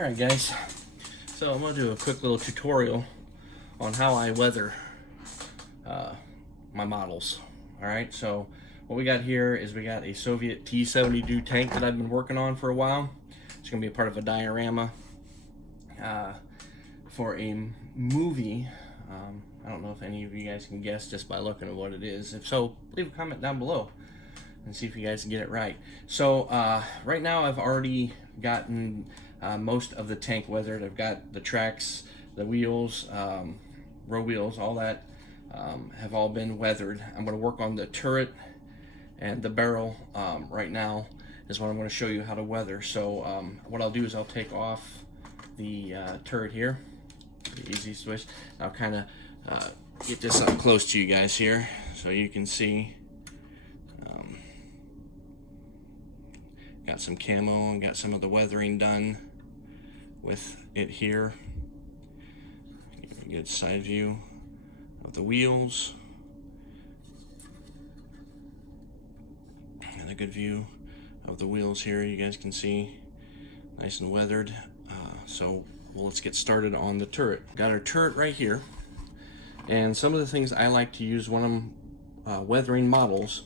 Alright guys, so I'm going to do a quick little tutorial on how I weather my models. Alright, so what we got here is we got a Soviet T-72 tank that I've been working on for a while. It's going to be a part of a diorama for a movie. I don't know if any of you guys can guess just by looking at what it is. If so, leave a comment down below and see if you guys can get it right. So right now I've already gotten most of the tank weathered. I've got the tracks, the wheels, row wheels, all that have all been weathered. I'm going to work on the turret and the barrel right now is what I'm going to show you how to weather. So what I'll do is I'll take off the turret here, the easiest way. I'll kind of get this up close to you guys here so you can see. Got some camo and got some of the weathering done with it here. Give a good side view of the wheels and a good view of the wheels here. You guys can see nice and weathered. So let's get started on the turret. Got our turret right here, and some of the things I like to use when I'm weathering models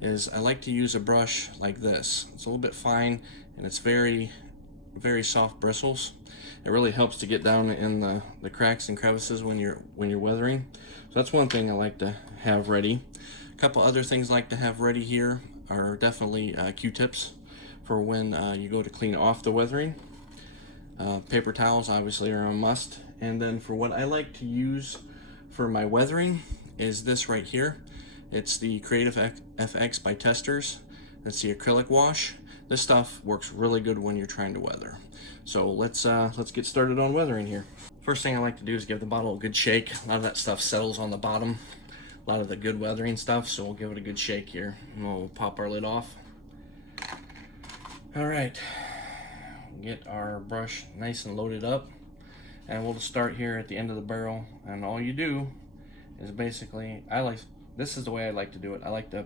is I like to use a brush like this. It's a little bit fine and it's very soft bristles. It really helps to get down in the cracks and crevices when you're weathering. So that's one thing I like to have ready. A couple other things I like to have ready here are definitely Q-tips for when you go to clean off the weathering. Paper towels obviously are a must. And then for what I like to use for my weathering is this right here. It's the Creative FX by Testors. That's the acrylic wash. This stuff works really good when you're trying to weather. So let's get started on weathering here. First thing I like to do is give the bottle a good shake. A lot of that stuff settles on the bottom, a lot of the good weathering stuff, so we'll give it a good shake here and we'll pop our lid off. All right, get our brush nice and loaded up, and we'll just start here at the end of the barrel. And all you do is basically, this is the way I like to do it. I like to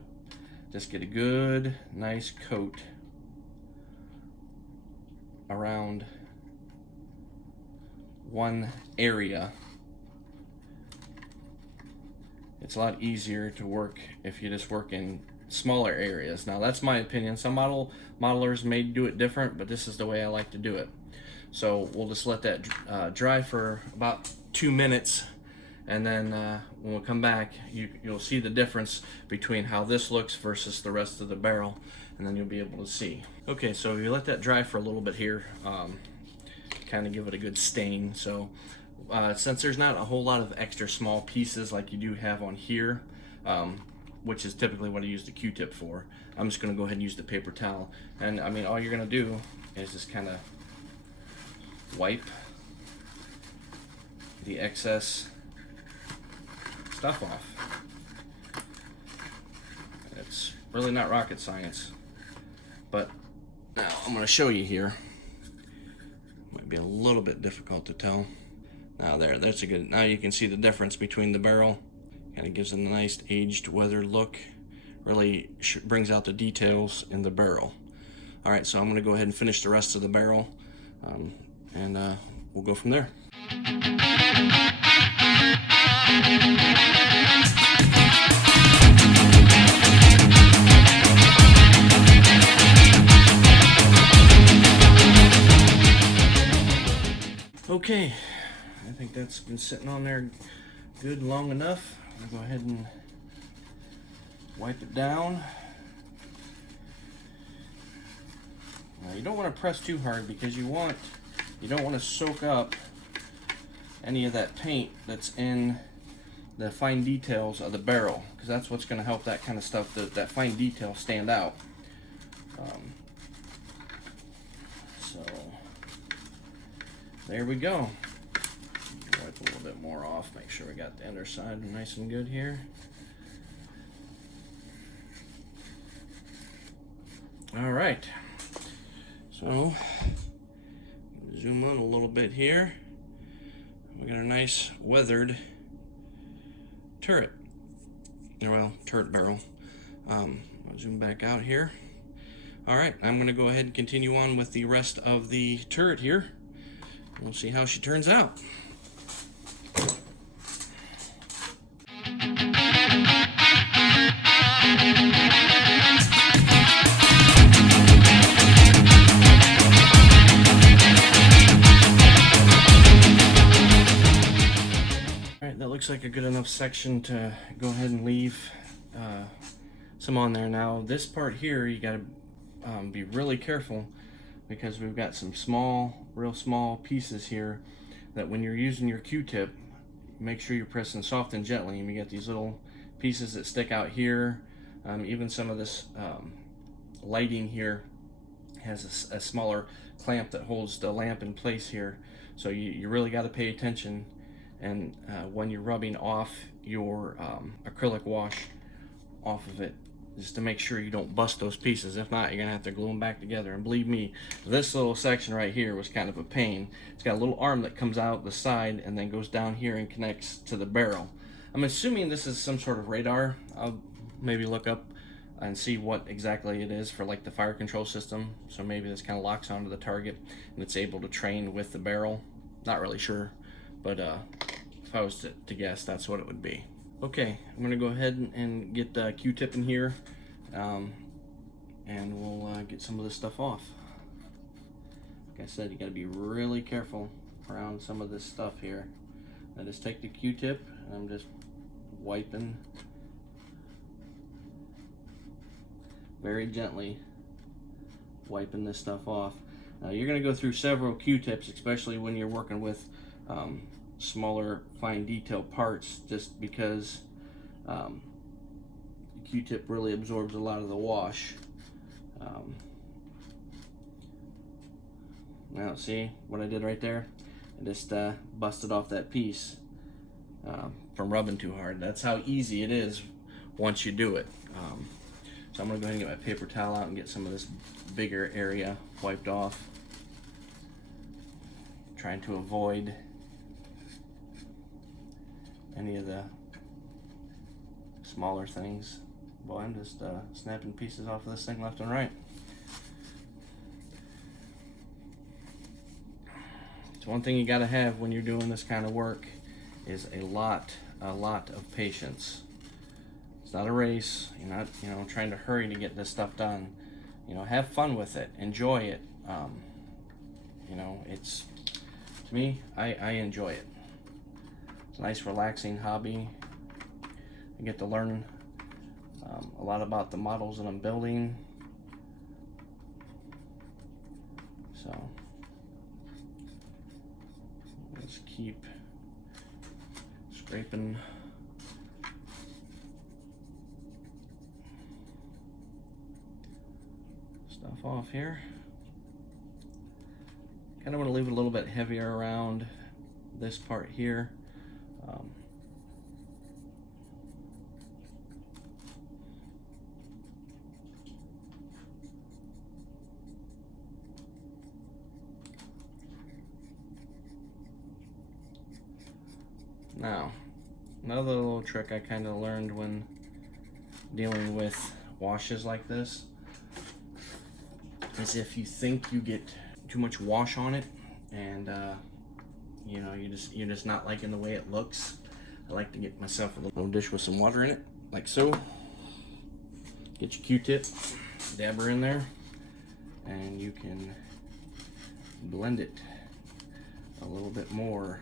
just get a good, nice coat around one area. It's a lot easier to work if you just work in smaller areas. Now that's my opinion. Some modelers may do it different, but this is the way I like to do it. So we'll just let that dry for about 2 minutes. And then when we come back, you'll see the difference between how this looks versus the rest of the barrel, and then you'll be able to see. Okay, so you let that dry for a little bit here, kind of give it a good stain. So since there's not a whole lot of extra small pieces like you do have on here, which is typically what I use the Q-tip for, I'm just going to go ahead and use the paper towel. And I mean, all you're going to do is just kind of wipe the excess stuff off. It's really not rocket science, but now I'm going to show you here. Might be a little bit difficult to tell. Now that's a good. Now you can see the difference between the barrel. Kind of gives it a nice aged, weathered look. Really brings out the details in the barrel. All right, so I'm going to go ahead and finish the rest of the barrel, and we'll go from there. Okay, I think that's been sitting on there good long enough. I'll go ahead and wipe it down. Now you don't want to press too hard because you don't want to soak up any of that paint that's in the fine details of the barrel, because that's what's going to help that kind of stuff, that fine detail, stand out. So there we go. Wipe a little bit more off, make sure we got the underside nice and good here. All right, so zoom in a little bit here. We got a nice weathered turret, or well, turret barrel. I'll zoom back out here. All right, I'm going to go ahead and continue on with the rest of the turret here. We'll see how she turns out. Alright, that looks like a good enough section to go ahead and leave some on there. Now this part here, you got to be really careful, because we've got some small, real small pieces here that when you're using your Q-tip, make sure you're pressing soft and gently. And you get these little pieces that stick out here. Even some of this lighting here has a smaller clamp that holds the lamp in place here. So you really got to pay attention, and when you're rubbing off your acrylic wash off of it, just to make sure you don't bust those pieces. If not, you're gonna have to glue them back together. And believe me, this little section right here was kind of a pain. It's got a little arm that comes out the side and then goes down here and connects to the barrel. I'm assuming this is some sort of radar. I'll maybe look up and see what exactly it is for like the fire control system. So maybe this kind of locks onto the target and it's able to train with the barrel. Not really sure, but if I was to guess, that's what it would be. Okay, I'm gonna go ahead and get the Q-tip in here, and we'll get some of this stuff off. Like I said, you gotta be really careful around some of this stuff here. I just take the Q-tip and I'm just wiping very gently, wiping this stuff off. Now you're gonna go through several Q-tips, especially when you're working with smaller fine detail parts, just because the Q-tip really absorbs a lot of the wash. Now see what I did right there? I just busted off that piece from rubbing too hard. That's how easy it is once you do it. So I'm gonna go ahead and get my paper towel out and get some of this bigger area wiped off, trying to avoid any of the smaller things. Boy, I'm just snapping pieces off of this thing left and right. It's one thing you got to have when you're doing this kind of work is a lot of patience. It's not a race. You're not, trying to hurry to get this stuff done. Have fun with it. Enjoy it. It's, to me, I enjoy it. It's a nice, relaxing hobby. I get to learn a lot about the models that I'm building. So let's keep scraping stuff off here. Kind of want to leave it a little bit heavier around this part here. Now, another little trick I kind of learned when dealing with washes like this is if you think you get too much wash on it and you're just not liking the way it looks, I like to get myself a little dish with some water in it, like so. Get your Q-tip, dab her in there, and you can blend it a little bit more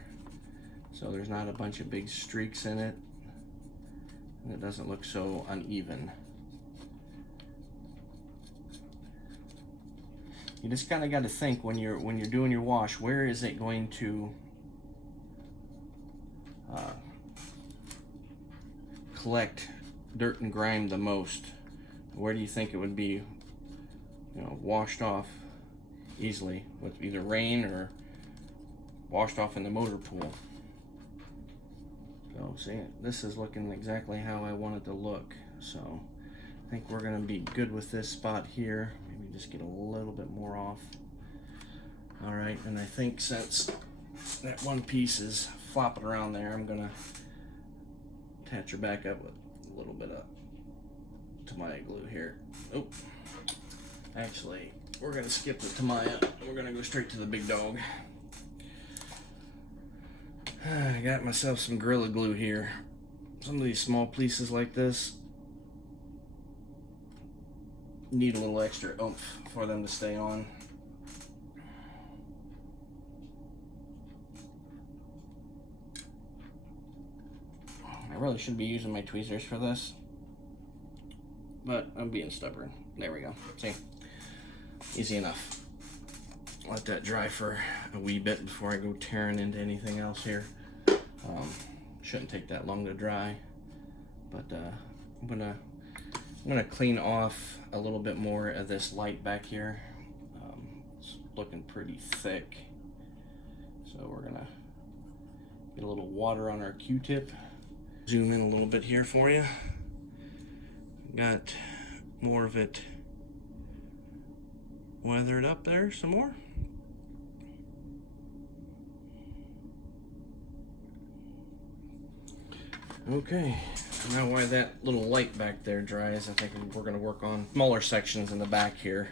so there's not a bunch of big streaks in it and it doesn't look so uneven. You just kind of got to think when you're doing your wash, where is it going to collect dirt and grime the most? Where do you think it would be, washed off easily with either rain or washed off in the motor pool? So see, this is looking exactly how I want it to look. So I think we're gonna be good with this spot here. Maybe just get a little bit more off. All right, and I think since that one piece is flopping around there, I'm gonna attach her back up with a little bit of Tamiya glue here. Oh, actually, we're gonna skip the Tamiya. We're gonna go straight to the big dog. I got myself some Gorilla Glue here. Some of these small pieces like this need a little extra oomph for them to stay on. I really should be using my tweezers for this, but I'm being stubborn. There we go. See? Easy enough. Let that dry for a wee bit before I go tearing into anything else here. Shouldn't take that long to dry, but I'm gonna clean off a little bit more of this light back here. It's looking pretty thick, so we're gonna get a little water on our Q-tip. Zoom in a little bit here for you. Got more of it weathered up there some more. Okay, now while that little light back there dries, I think we're going to work on smaller sections in the back here.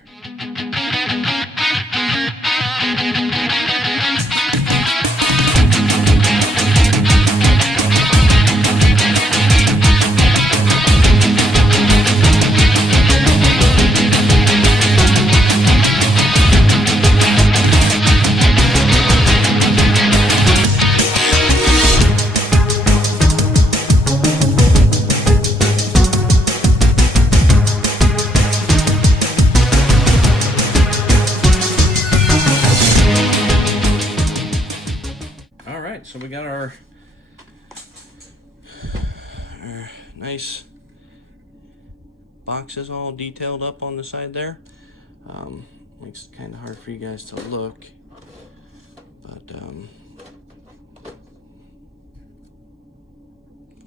So we got our nice boxes all detailed up on the side there. Makes it kind of hard for you guys to look, but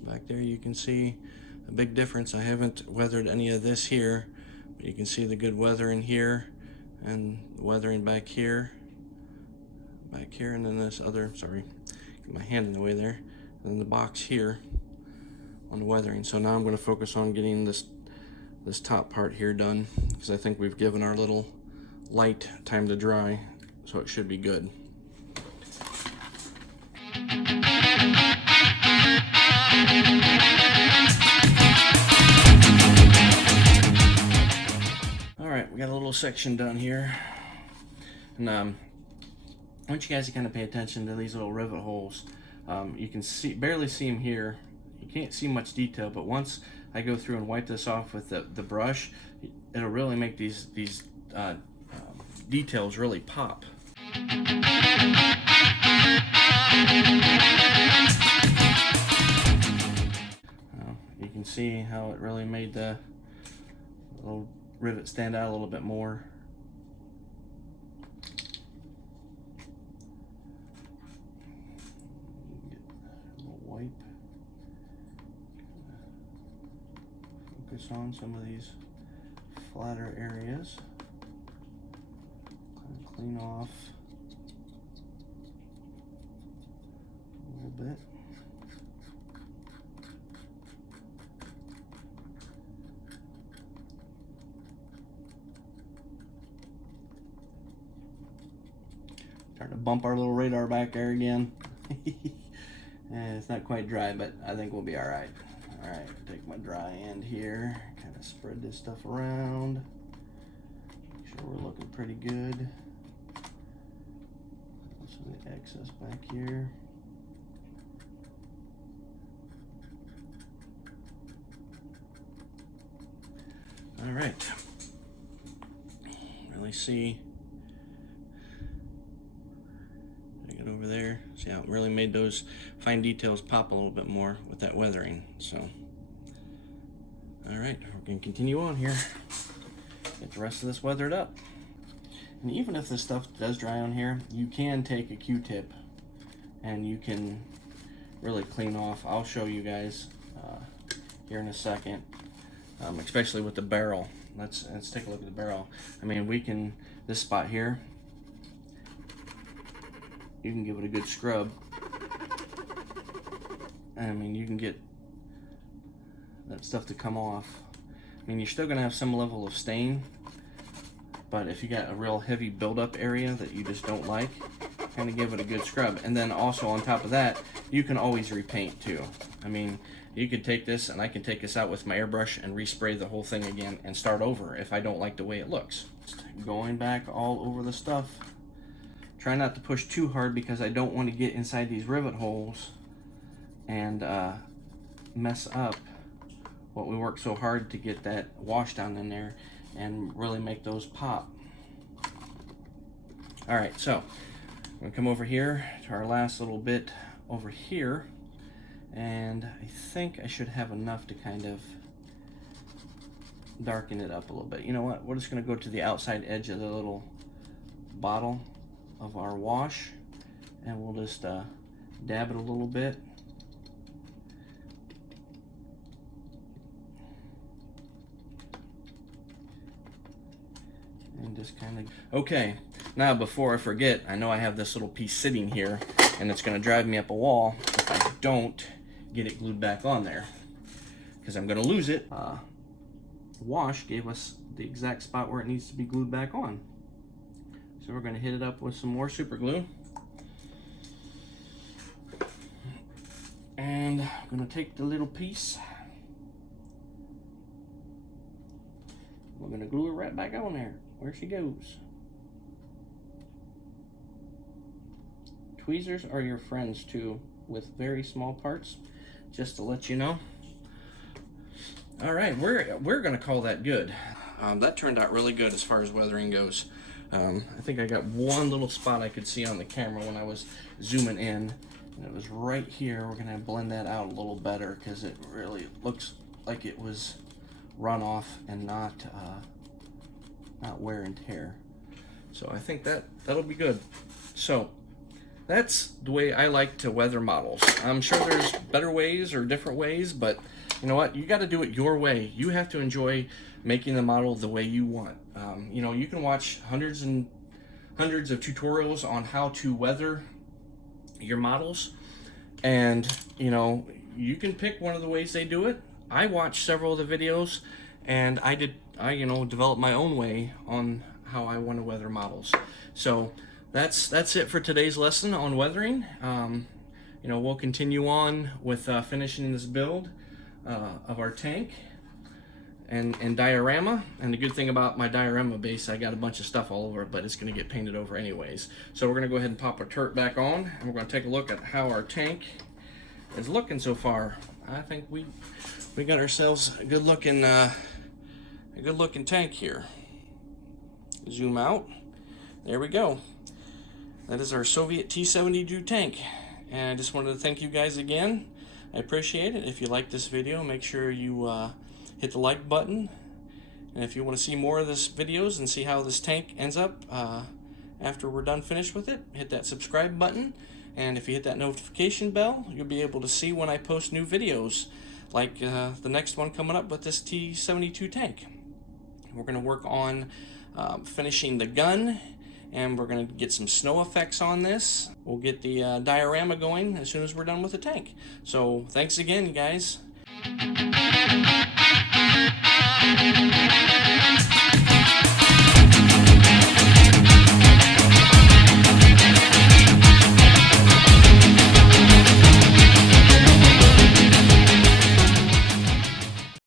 back there you can see a big difference. I haven't weathered any of this here, but you can see the good weathering here and the weathering back here, and then this other, sorry, get my hand in the way there, and then the box here on the weathering. So now I'm going to focus on getting this top part here done, because I think we've given our little light time to dry, so it should be good. Alright, we got a little section done here, and I want you guys to kind of pay attention to these little rivet holes. You can barely see them here. You can't see much detail, but once I go through and wipe this off with the brush, it'll really make these details really pop. You can see how it really made the little rivet stand out a little bit more. Focus on some of these flatter areas. Kind of clean off a little bit. Starting to bump our little radar back there again. And it's not quite dry, but I think we'll be all right. All right, take my dry end here, kind of spread this stuff around. Make sure we're looking pretty good. Some of the excess back here. All right. Really see. Over there, see how it really made those fine details pop a little bit more with that weathering. So all right, we're going to continue on here, get the rest of this weathered up. And even if this stuff does dry on here, you can take a Q-tip and you can really clean off. I'll show you guys here in a second, especially with the barrel. Let's take a look at the barrel. I mean, we can, this spot here, you can give it a good scrub. I mean, you can get that stuff to come off. I mean, you're still gonna have some level of stain, but if you got a real heavy buildup area that you just don't like, kind of give it a good scrub. And then also on top of that, you can always repaint too. I mean, you could take this, and I can take this out with my airbrush and respray the whole thing again and start over if I don't like the way it looks. Just going back all over the stuff. Try not to push too hard because I don't want to get inside these rivet holes and mess up what we worked so hard to get that wash down in there and really make those pop. All right, so I'm gonna come over here to our last little bit over here, and I think I should have enough to kind of darken it up a little bit. You know what, we're just gonna go to the outside edge of the little bottle of our wash, and we'll just dab it a little bit. And just kind of, okay, now before I forget, I know I have this little piece sitting here, and it's gonna drive me up a wall if I don't get it glued back on there, because I'm gonna lose it. Wash gave us the exact spot where it needs to be glued back on. So we're gonna hit it up with some more super glue. And I'm gonna take the little piece. We're gonna glue it right back on there, where she goes. Tweezers are your friends too, with very small parts, just to let you know. All right, we're gonna call that good. That turned out really good as far as weathering goes. I think I got one little spot I could see on the camera when I was zooming in, and it was right here. We're gonna blend that out a little better because it really looks like it was run off and not wear and tear. So I think that'll be good. So that's the way I like to weather models. I'm sure there's better ways or different ways, but you know what? You got to do it your way. You have to enjoy making the model the way you want. You know, you can watch hundreds and hundreds of tutorials on how to weather your models, and you know, you can pick one of the ways they do it. I watched several of the videos, and I developed my own way on how I want to weather models. So that's it for today's lesson on weathering. You know, we'll continue on with finishing this build of our tank and diorama. And the good thing about my diorama base, I got a bunch of stuff all over it, but it's going to get painted over anyways. So we're going to go ahead and pop our turret back on, and we're going to take a look at how our tank is looking so far. I think we got ourselves a good looking tank here. Zoom out. There we go. That is our Soviet T-72 tank. And I just wanted to thank you guys again. I appreciate it. If you like this video, make sure you hit the like button. And if you want to see more of this videos and see how this tank ends up after we're done finished with it, hit that subscribe button. And if you hit that notification bell, you'll be able to see when I post new videos, like the next one coming up with this T-72 tank. We're going to work on finishing the gun, and we're going to get some snow effects on this. We'll get the diorama going as soon as we're done with the tank. So thanks again, guys.